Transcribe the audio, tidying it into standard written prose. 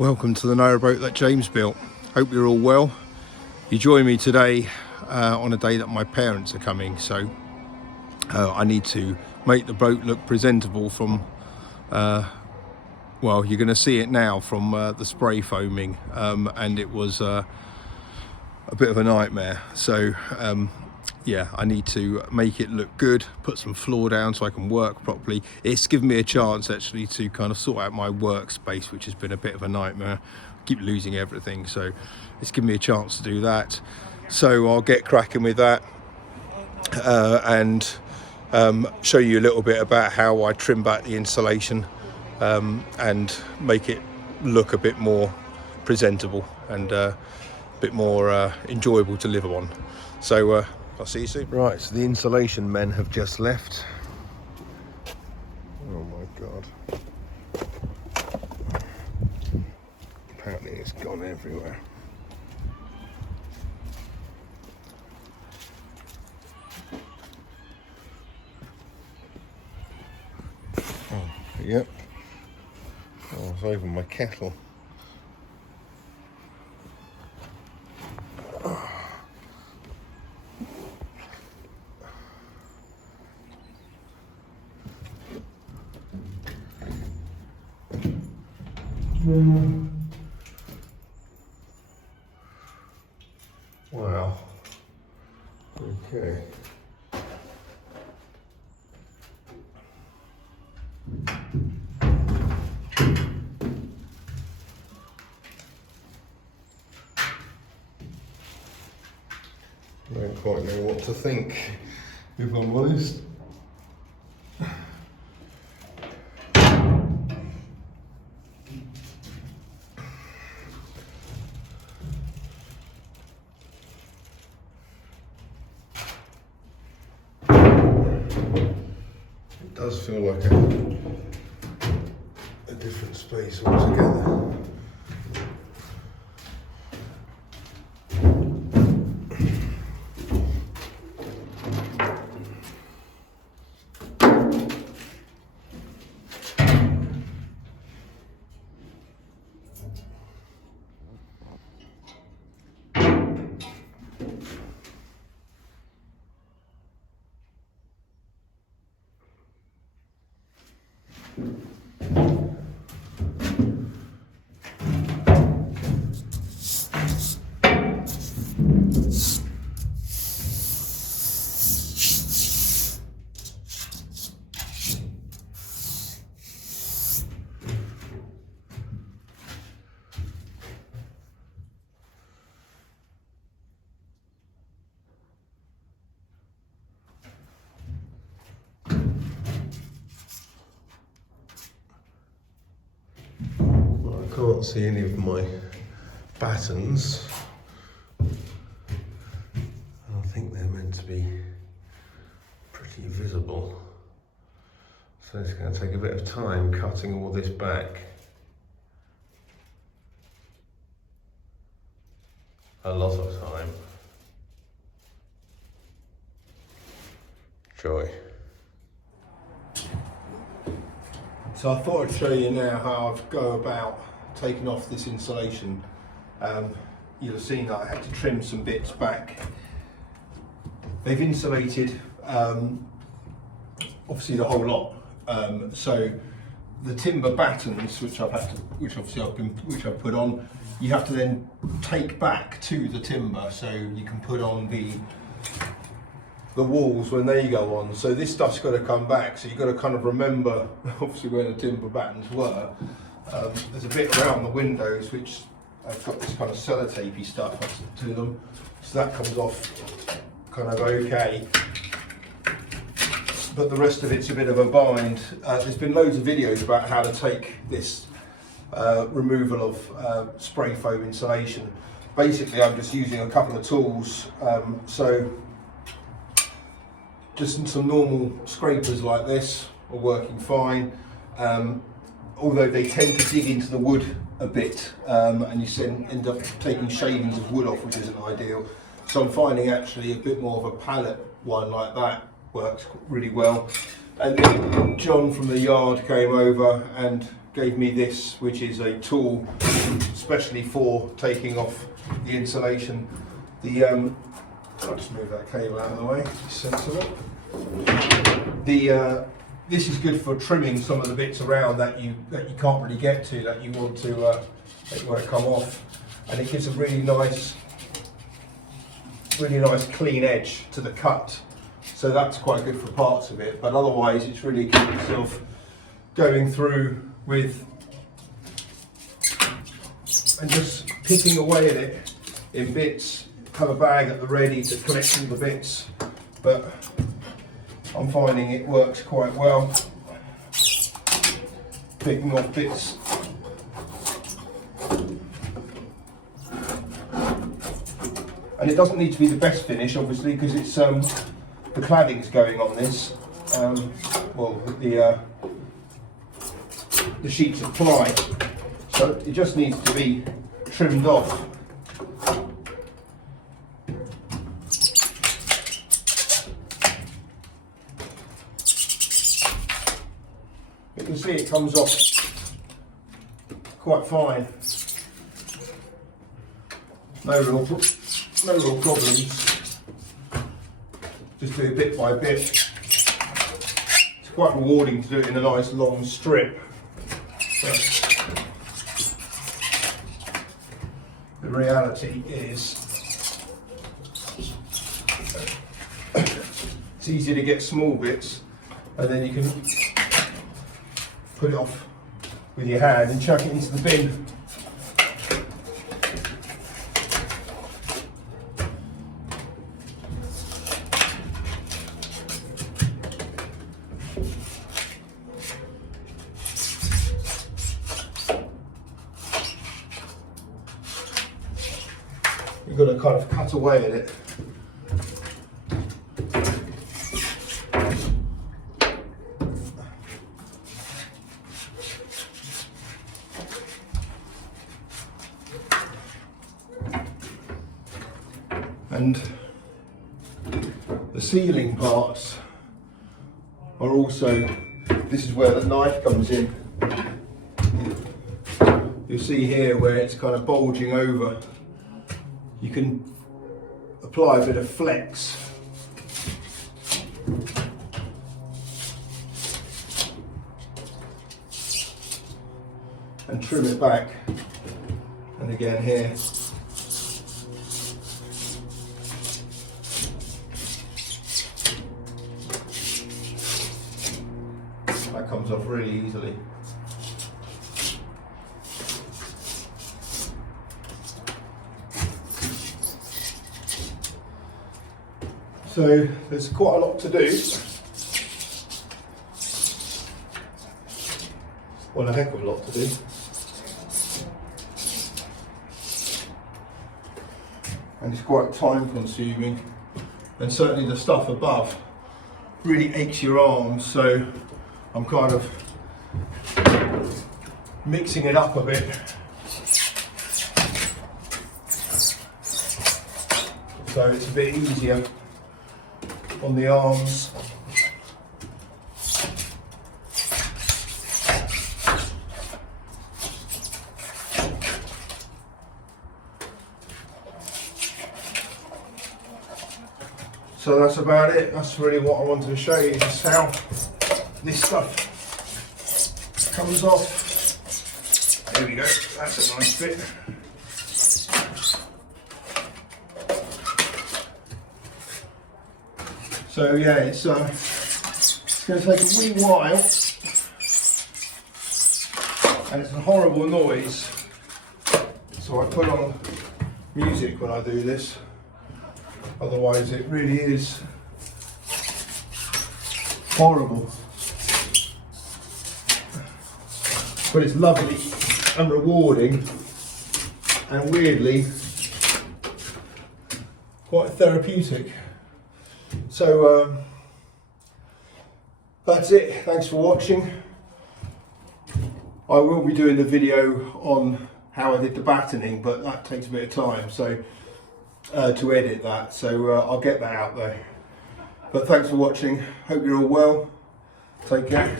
Welcome to the Narrowboat that James built. Hope you're all well. You join me today on a day that my parents are coming, so I need to make the boat look presentable from, well, you're going to see it now from the spray foaming, and it was a bit of a nightmare. So yeah, I need to make it look good, put some floor down so I can work properly. It's given me a chance actually to kind of sort out my workspace, which has been a bit of a nightmare. I keep losing everything, so it's given me a chance to do that. So I'll get cracking with that and show you a little bit about how I trim back the insulation and make it look a bit more presentable and a bit more enjoyable to live on. So I'll see you soon. Right, so the insulation men have just left. Oh my God. Apparently it's gone everywhere. Oh, yep. Oh, it's over my kettle. Wow. Okay. I don't quite know what to think, if I'm honest. It does feel like a different space altogether. I can't see any of my battens. I think they're meant to be pretty visible. So it's going to take a bit of time cutting all this back. A lot of time. Joy. So I thought I'd show you now how I go about taking off this insulation. You'll have seen that I had to trim some bits back. They've insulated obviously the whole lot. So the timber battens, which I've put on, you have to then take back to the timber, so you can put on the walls when they go on. So this stuff's got to come back, so you've got to kind of remember obviously where the timber battens were. There's a bit around the windows which I've got this kind of sellotapey stuff to them, so that comes off kind of okay, but the rest of it's a bit of a bind. There's been loads of videos about how to take this removal of spray foam insulation. Basically I'm just using a couple of tools, so just some normal scrapers like this are working fine, although they tend to dig into the wood a bit, and you end up taking shavings of wood off, which isn't ideal. So I'm finding actually a bit more of a pallet one like that works really well. And then John from the yard came over and gave me this, which is a tool especially for taking off the insulation. I'll just move that cable out of the way, sensible. This is good for trimming some of the bits around that you can't really get to, that you want to come off, and it gives a really nice clean edge to the cut. So that's quite good for parts of it, but otherwise it's really a case of going through with and just picking away at it in bits. Have a bag at the ready to collect all the bits, but I'm finding it works quite well, picking off bits. And it doesn't need to be the best finish, obviously, because it's the cladding's going on this. The sheets of ply, so it just needs to be trimmed off. You can see it comes off quite fine. No real problems. Just do it bit by bit. It's quite rewarding to do it in a nice long strip. But the reality is it's easy to get small bits, and then you can put it off with your hand and chuck it into the bin. You've got to kind of cut away at it. And the ceiling parts are also, this is where the knife comes in. You'll see here where it's kind of bulging over. You can apply a bit of flex. And trim it back. And again here. That comes off really easily. So there's quite a lot to do. Well, a heck of a lot to do. And it's quite time consuming. And certainly the stuff above really aches your arms, so I'm kind of mixing it up a bit. So it's a bit easier on the arms. So that's about it. That's really what I wanted to show you, just how this stuff comes off. There we go, that's a nice bit. So yeah, it's going to take a wee while, and it's a horrible noise, so I put on music when I do this, otherwise it really is horrible. But it's lovely and rewarding, and weirdly quite therapeutic. So that's it. Thanks for watching. I will be doing the video on how I did the battening, but that takes a bit of time, so to edit that. So I'll get that out though. But thanks for watching. Hope you're all well. Take care.